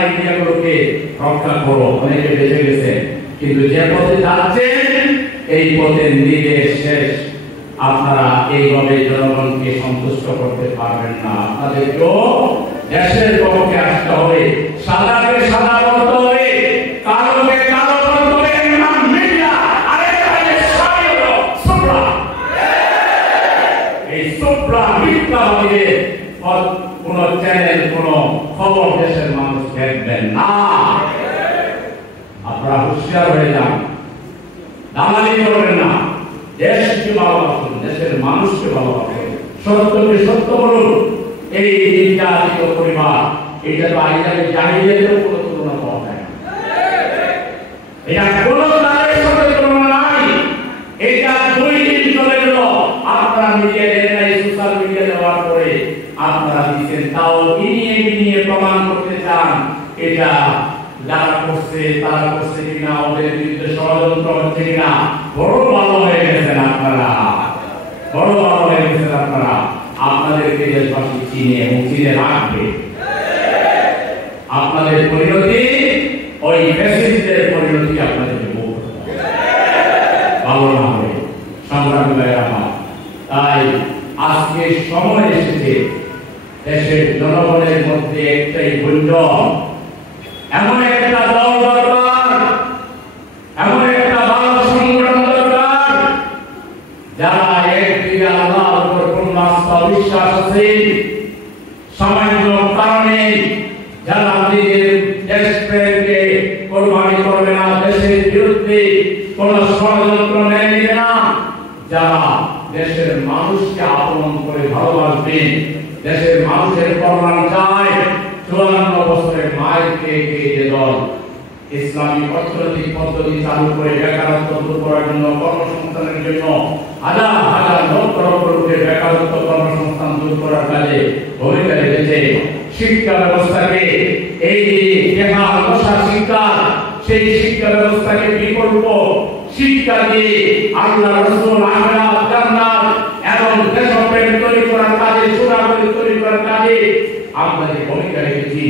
এরিয়াগুলোকে রক্ষা করো। অনেকে বেঁচে গেছে, কিন্তু যে পথে যাচ্ছেন এই পথে নিজের শেষ। আপনারা এইভাবে জনগণকে সন্তুষ্ট করতে পারবেন না। আপনাদেরকেও দেশের পক্ষে আসতে হবে, সাদাকে সাদা করতে হবে, কালোকে কালো করতে হবে। মিডিয়া আরেকটা বিষয় হলো সুপ্রা। এই সুপ্রা মিথ্যাবাদীদের কোন চ্যানেল, কোন খবর দেশের মানুষ দেখবেন না। আপনারা হুঁশিয়ার হয়ে যান, দালালি করবেন না। দেশকে ভালোবাসুন, দেশের মানুষকে ভালোবাসুন, সত্যকে সত্য বলুন। এই নির্যাতিত পরিবার, এটা তো আইজাকে জাহিলিয়াতের কোনো তুলনা পাওয়া যায় না। এটা কোনো কালের সাথে তুলনা নাই। এটা 2 দিন চলে গেল, আপনারা মিডিয়া দেন, সোশ্যাল মিডিয়া দেওয়ার পরে আপনারা দিচ্ছেন, তাও বিনিয়ে প্রমাণ করতে চান এটা যারা করছে তারা করছে কিনা, ওদের বিরুদ্ধে ষড়যন্ত্র হচ্ছে কিনা। বড় ভালো হয়ে গেছেন আপনারা, বড় ভালো হয়ে গেছেন আপনারা। আপনাদেরকে দেশবাসী চিনে এবং চিনে রাখবে। আপনাদের পরিণতি ওই ফ্যাসিস্টদের পরিণতি আপনাদেরকে ভালো না হবে। সংগ্রামী ভাইরা আমার, তাই আজকে সময় এসেছে দেশের জনগণের মধ্যে একটাই গুঞ্জন, এমন একটা দল দরকার, এমন একটা ভালো সংগঠন দরকার যারা একদিকে আল্লাহর উপর পূর্ণ আস্থা বিশ্বাস আছে, সামান্য কারণে যারা নিজের দেশপ্রেমকে কোরবানি করবে না, দেশের বিরুদ্ধে কোন ষড়যন্ত্র মেনে নেবে না, যারা দেশের মানুষকে আপন করে ভালোবাসবেন, দেশের মানুষের কল্যাণ চায়। 54 বছরের মায়েরকে যে দল ইসলামিক অর্থনৈতিক পদ্ধতি চালু করে বেকারত্ব দূর করার জন্য, কর্মসংস্থানের জন্য হাজার হাজার লক্ষ লক্ষ লোকের বেকারত্ব কর্মসংস্থান দূর করার কাজে ভূমিকা রেখেছে। শিক্ষা ব্যবস্থাকে এই বেহাল দশা শিক্ষা, সেই শিক্ষা ব্যবস্থাকে বিকল্প শিক্ষা দিয়ে আল্লাহ রাসূল আখিরাত জান্নাত এবং দেশপ্রেম তৈরি করার কাজে, সুনাগরিক তৈরি করার কাজে আমরা যে ভূমিকা রেখেছি,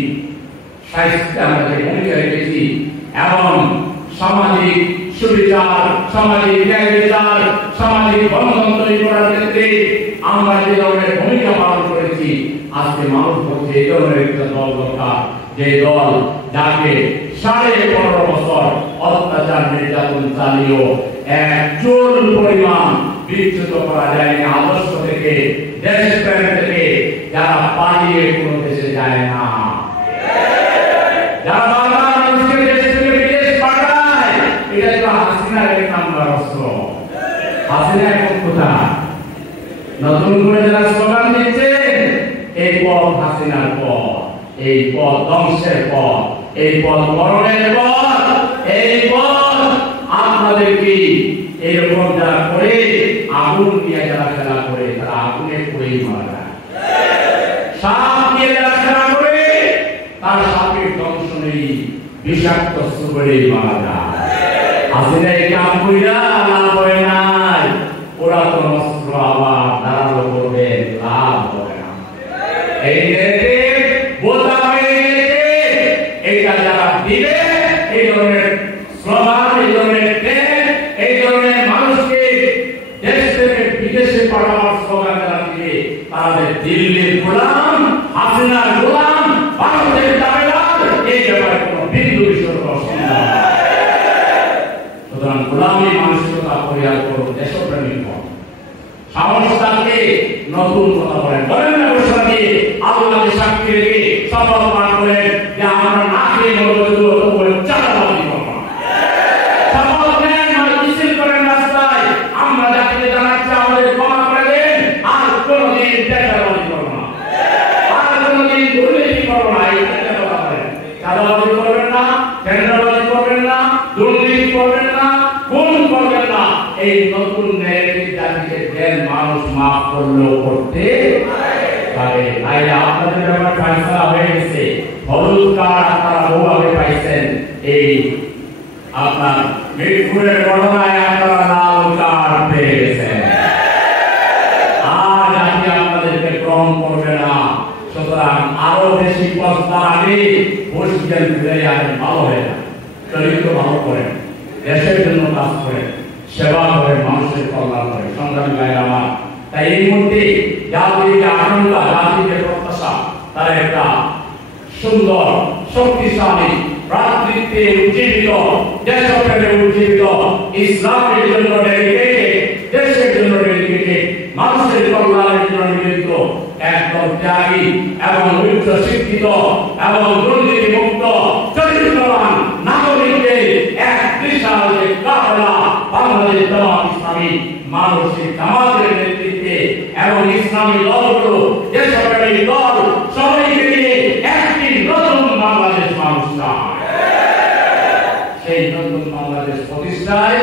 স্বাস্থ্য আমরা যে ভূমিকা রেখেছি, এবং সামাজিক সুবিচার, সামাজিক ন্যায় বিচার, সামাজিক বন্ধন তৈরি করার ক্ষেত্রে আমরা যে ধরনের ভূমিকা পালন করেছি, আজকে মানুষ বলছে এই ধরনের একটা দল দরকার, যে দল যাকে 15.5 বছর অত্যাচার নির্যাতন চালিয়েও এক চুল পরিমাণ বিচ্যুত করা যায়নি আদর্শ থেকে, দেশপ্রেম থেকে, যারা পালিয়ে কোনো দেশে যায় না, যারা বারবার মানুষকে দেশ থেকে বিদেশ পাঠায়। এটা তো হাসিনার এক নাম্বার অস্ত্র। হাসিনা এখন কোথায়? নতুন করে যারা স্লোগান দিচ্ছে এই পথ হাসিনার পথ, এই পথ ধ্বংসের পথ, এই পথ মরণের পথ, এই পথ আপনাদের কি এরকম যারা করে আগুন দিয়ে যারা খেলা করে তারা আগুনে পড়েই মারা যায়। সাপ দিয়ে যারা খেলা করে তার সাপের দংশনেই বিষাক্ত সুবরে মারা যায়। হাসিনা এই কাম কইরা লাভ হয় নাই, ওরা তো অস্ত্র আবার ধারালো করবে, লাভ হবে না। এই দেশে বোঝা হয়ে গেছে, এটা যারা দিবে এই ধরনের স্লোগান, এই ধরনের ট্রেন, এই ধরনের মানুষকে দেশ থেকে বিদেশে পাঠাবার স্লোগান যারা দিবে, তাদের দিল্লির গোলাম, হাসিনার গোলাম, ভারতের দাবিদার, এই ব্যাপারে কোনো বিন্দু বিসর্গ অসম্ভব। সুতরাং গোলামী মানসিকতা পরিহার করুন, দেশপ্রেমিক হন, সাহস থাকলে নতুন কথা বলেন, বলেন না ঘোষণা দিয়ে আল্লাহকে সাক্ষী রেখে শপথ পাঠ করেন যে আমরা না খেয়ে মরবো, তবু চাঁদাবাজি করব না। শপথ নেন, মিছিল করেন রাস্তায়, আমরা জাতিকে জানাচ্ছি আমাদের ক্ষমা করে দেন, আর কোনোদিন চাঁদাবাজি করব না, আর কোনোদিন দুর্নীতি করব না। এই কথা বলেন, চাঁদাবাজি করবেন না, টেন্ডারবাজি করবেন না, দুর্নীতি করবেন না, খুন করবেন না। এই নতুন ন্যায়নীতি জাতিকে দেন, মানুষ মাফ করলেও করতে পারে। তাই আপনাদের ব্যাপারে ফয়সালা হয়ে গেছে। হলুদ কার্ড আপনারা বহুভাবে পাইছেন, এই আপনার মিরপুরের ঘটনায় আপনারা লাল কার্ড পেয়ে গেছেন। আর জাতি আপনাদেরকে গ্রহণ করবে না। সুতরাং আরো বেশি প্রস্তাব আগে বসিয়ান ফিরে আসেন, ভালো হয়ে যান, চরিত্র ভালো করেন, দেশের জন্য কাজ করেন, সেবা করেন, মানুষের কল্যাণ করেন। সংগ্রামী ভাইরা আমার, তাই এই মুহূর্তে জাতির যে আকাঙ্ক্ষা, জাতির যে প্রত্যাশা, তার একটা সুন্দর শক্তিশালী ভ্রাতৃত্বে উজ্জীবিত, দেশপ্রেমে উজ্জীবিত, ইসলামের জন্য ডেডিকেটেড, দেশের জন্য ডেডিকেটেড, মানুষের কল্যাণের জন্য নিবেদিত একদম ত্যাগী এবং উচ্চ শিক্ষিত এবং দুর্নীতি মুক্ত চরিত্রবান নাগরিকদের এক বিশাল যে কাফেলা বাংলাদেশ জামাত ইসলামী মানসিক জামাতের নেতৃত্বে এবং ইসলামী দলগুলো, দেশপ্রেমী দল সবাইকে নিয়ে একটি নতুন বাংলাদেশ মানুষ চায়। সেই নতুন বাংলাদেশ প্রতিষ্ঠায়